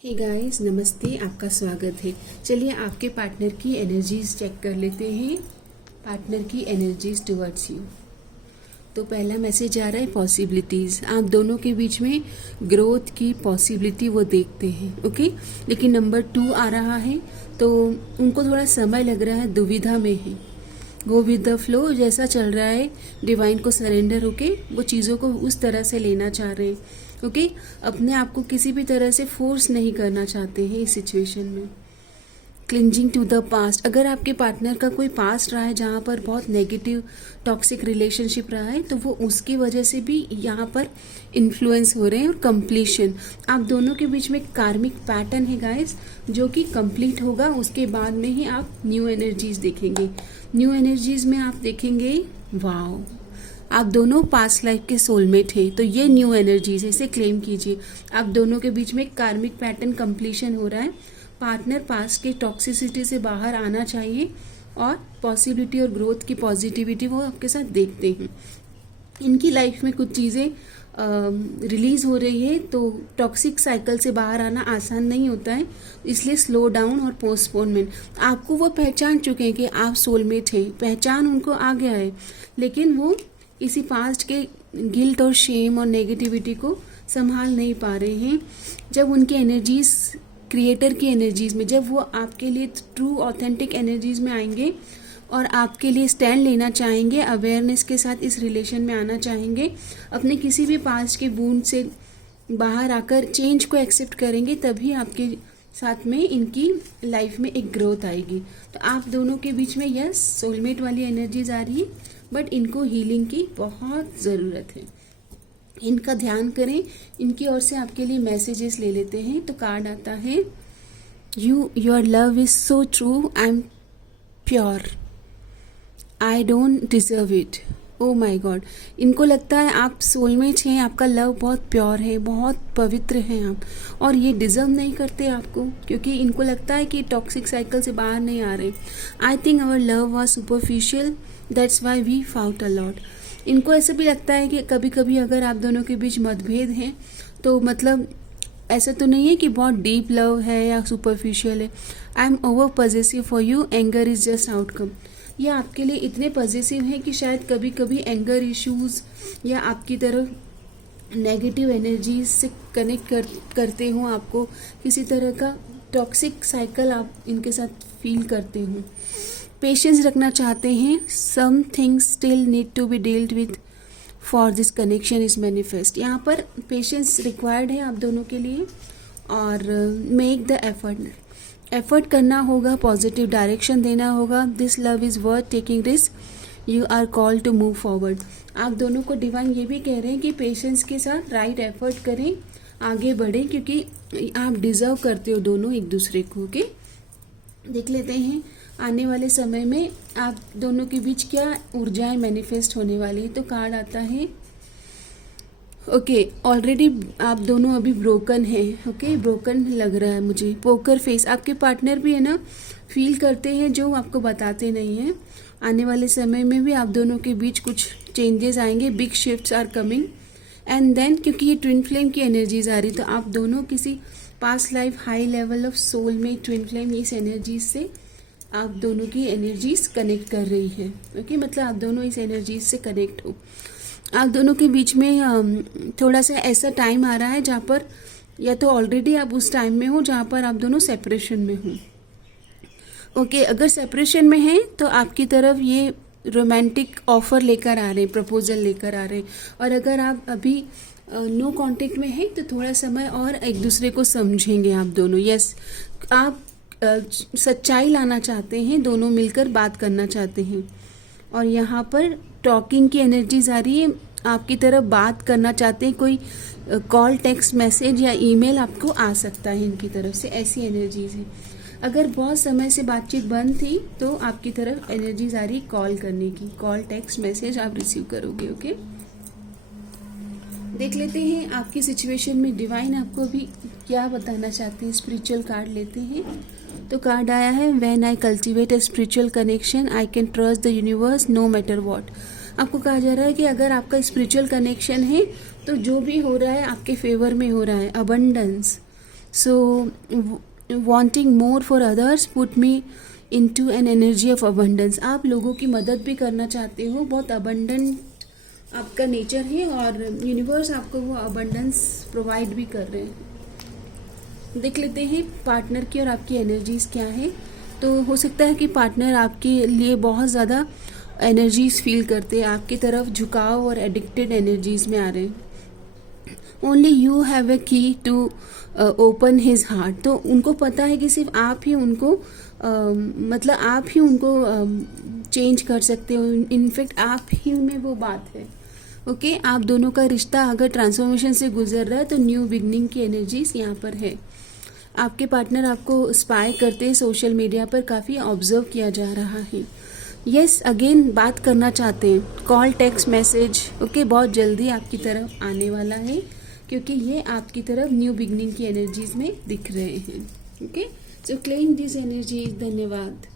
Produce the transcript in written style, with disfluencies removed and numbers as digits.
Hey guys, नमस्ते। आपका स्वागत है। चलिए आपके पार्टनर की एनर्जीज चेक कर लेते हैं। पार्टनर की एनर्जीज टुवर्ड्स यू। तो पहला मैसेज आ रहा है पॉसिबिलिटीज़। आप दोनों के बीच में ग्रोथ की पॉसिबिलिटी वो देखते हैं, ओके। लेकिन नंबर 2 आ रहा है तो उनको थोड़ा समय लग रहा है, दुविधा में है। गो विद द फ्लो, जैसा चल रहा है डिवाइन को सरेंडर होके वो चीज़ों को उस तरह से लेना चाह रहे हैं, ओके। अपने आप को किसी भी तरह से फोर्स नहीं करना चाहते हैं इस सिचुएशन में। क्लिंजिंग टू द पास्ट, अगर आपके पार्टनर का कोई पास्ट रहा है जहाँ पर बहुत नेगेटिव टॉक्सिक रिलेशनशिप रहा है तो वो उसकी वजह से भी यहाँ पर इन्फ्लुएंस हो रहे हैं। और कंप्लीशन, आप दोनों के बीच में कार्मिक पैटर्न है गाइस जो कि कंप्लीट होगा। उसके बाद में ही आप न्यू एनर्जीज देखेंगे। न्यू एनर्जीज में आप देखेंगे वाओ, आप दोनों पास्ट लाइफ के सोलमेट हैं। तो ये न्यू एनर्जीज है, इसे क्लेम कीजिए। आप दोनों के बीच में कार्मिक पैटर्न कंप्लीशन हो रहा है। पार्टनर पास्ट के टॉक्सिसिटी से बाहर आना चाहिए और पॉसिबिलिटी और ग्रोथ की पॉजिटिविटी वो आपके साथ देखते हैं। इनकी लाइफ में कुछ चीज़ें रिलीज हो रही है तो टॉक्सिक साइकिल से बाहर आना आसान नहीं होता है, इसलिए स्लो डाउन और पोस्टपोनमेंट। आपको वो पहचान चुके हैं कि आप सोलमेट हैं, पहचान उनको आ गया है, लेकिन वो इसी पास्ट के गिल्ट और शेम और नेगेटिविटी को संभाल नहीं पा रहे हैं। जब उनकी एनर्जीज क्रिएटर की एनर्जीज में, जब वो आपके लिए ट्रू ऑथेंटिक एनर्जीज में आएंगे और आपके लिए स्टैंड लेना चाहेंगे, अवेयरनेस के साथ इस रिलेशन में आना चाहेंगे, अपने किसी भी पास्ट के वूंड से बाहर आकर चेंज को एक्सेप्ट करेंगे, तभी आपके साथ में इनकी लाइफ में एक ग्रोथ आएगी। तो आप दोनों के बीच में यस सोलमेट वाली एनर्जीज आ रही है, बट इनको हीलिंग की बहुत ज़रूरत है। इनका ध्यान करें। इनकी ओर से आपके लिए मैसेजेस ले लेते हैं। तो कार्ड आता है your love is so true, I am pure, I don't deserve it. Oh my God, इनको लगता है आप सोलमेट हैं, आपका लव बहुत प्योर है, बहुत पवित्र हैं आप, और ये डिजर्व नहीं करते आपको, क्योंकि इनको लगता है कि टॉक्सिक साइकिल से बाहर नहीं आ रहे। I think our love was superficial, that's why we fought a lot. इनको ऐसा भी लगता है कि कभी कभी अगर आप दोनों के बीच मतभेद हैं तो मतलब ऐसा तो नहीं है कि बहुत डीप लव है या सुपरफिशियल है। I am over possessive for you, anger is just outcome. ये आपके लिए इतने पॉजिटिव हैं कि शायद कभी कभी एंगर इश्यूज या आपकी तरफ नेगेटिव एनर्जीज से कनेक्ट करते हों, आपको किसी तरह का टॉक्सिक साइकिल आप इनके साथ फील करते हों। पेशेंस रखना चाहते हैं। Some things still need to be dealt with for this connection is manifest. यहाँ पर पेशेंस रिक्वायर्ड है आप दोनों के लिए, और मेक द एफर्ट करना होगा, पॉजिटिव डायरेक्शन देना होगा। This love is worth taking risk, you are called to move forward. आप दोनों को डिवाइन ये भी कह रहे हैं कि पेशेंस के साथ राइट एफर्ट करें, आगे बढ़ें, क्योंकि आप डिजर्व करते हो दोनों एक दूसरे को। ओके, देख लेते हैं आने वाले समय में आप दोनों के बीच क्या ऊर्जाएं मैनिफेस्ट होने वाली है। तो कार्ड आता है ओके, ऑलरेडी आप दोनों अभी ब्रोकन हैं। ओके, ब्रोकन लग रहा है मुझे। पोकर फेस, आपके पार्टनर भी है ना, फील करते हैं जो आपको बताते नहीं हैं। आने वाले समय में भी आप दोनों के बीच कुछ चेंजेस आएंगे, big shifts are coming. And then क्योंकि ये ट्विन फ्लेम की एनर्जीज आ रही, तो आप दोनों किसी past life high level of soul में ट्विन फ्लेम इस एनर्जीज से आप दोनों की एनर्जीज कनेक्ट कर रही है। ओके, मतलब आप दोनों इस एनर्जीज से कनेक्ट हो। आप दोनों के बीच में थोड़ा सा ऐसा टाइम आ रहा है जहाँ पर या तो ऑलरेडी आप उस टाइम में हो जहाँ पर आप दोनों सेपरेशन में हो। ओके, अगर सेपरेशन में हैं तो आपकी तरफ ये रोमांटिक ऑफर लेकर आ रहे हैं, प्रपोजल लेकर आ रहे हैं। और अगर आप अभी नो कांटेक्ट में हैं तो थोड़ा समय और एक दूसरे को समझेंगे आप दोनों। यस, आप सच्चाई लाना चाहते हैं, दोनों मिलकर बात करना चाहते हैं। और यहाँ पर टॉकिंग की एनर्जीज आ रही है, आपकी तरफ बात करना चाहते हैं। कोई कॉल, टेक्स्ट मैसेज या ईमेल आपको आ सकता है इनकी तरफ से, ऐसी एनर्जीज है। अगर बहुत समय से बातचीत बंद थी तो आपकी तरफ एनर्जीज आ रही कॉल करने की, कॉल, टेक्स्ट मैसेज आप रिसीव करोगे। ओके, देख लेते हैं आपकी सिचुएशन में डिवाइन आपको अभी क्या बताना चाहते हैं। स्पिरिचुअल कार्ड लेते हैं। तो कार्ड आया है when I cultivate a spiritual connection I can trust the universe no matter what. आपको कहा जा रहा है कि अगर आपका स्पिरिचुअल कनेक्शन है तो जो भी हो रहा है आपके फेवर में हो रहा है। Abundance, so wanting more for others put me into an energy of abundance. आप लोगों की मदद भी करना चाहते हो, बहुत अबंडेंट आपका नेचर है और यूनिवर्स आपको वो अबंडेंस प्रोवाइड भी कर रहे हैं। देख लेते हैं पार्टनर की और आपकी एनर्जीज क्या है। तो हो सकता है कि पार्टनर आपके लिए बहुत ज़्यादा एनर्जीज फील करते हैं, आपकी तरफ झुकाव और एडिक्टेड एनर्जीज में आ रहे हैं। ओनली यू हैव ए की टू ओपन हिज हार्ट। तो उनको पता है कि सिर्फ आप ही उनको मतलब आप ही उनको चेंज कर सकते हो, इनफैक्ट आप ही में वो बात है। ओके आप दोनों का रिश्ता अगर ट्रांसफॉर्मेशन से गुजर रहा है तो न्यू बिगनिंग की एनर्जीज यहाँ पर है। आपके पार्टनर आपको स्पाई करते हैं, सोशल मीडिया पर काफ़ी ऑब्जर्व किया जा रहा है। यस अगेन बात करना चाहते हैं, कॉल टेक्स्ट मैसेज ओके बहुत जल्दी आपकी तरफ आने वाला है, क्योंकि ये आपकी तरफ न्यू बिगनिंग की एनर्जीज में दिख रहे हैं। Okay so claim this energies. धन्यवाद।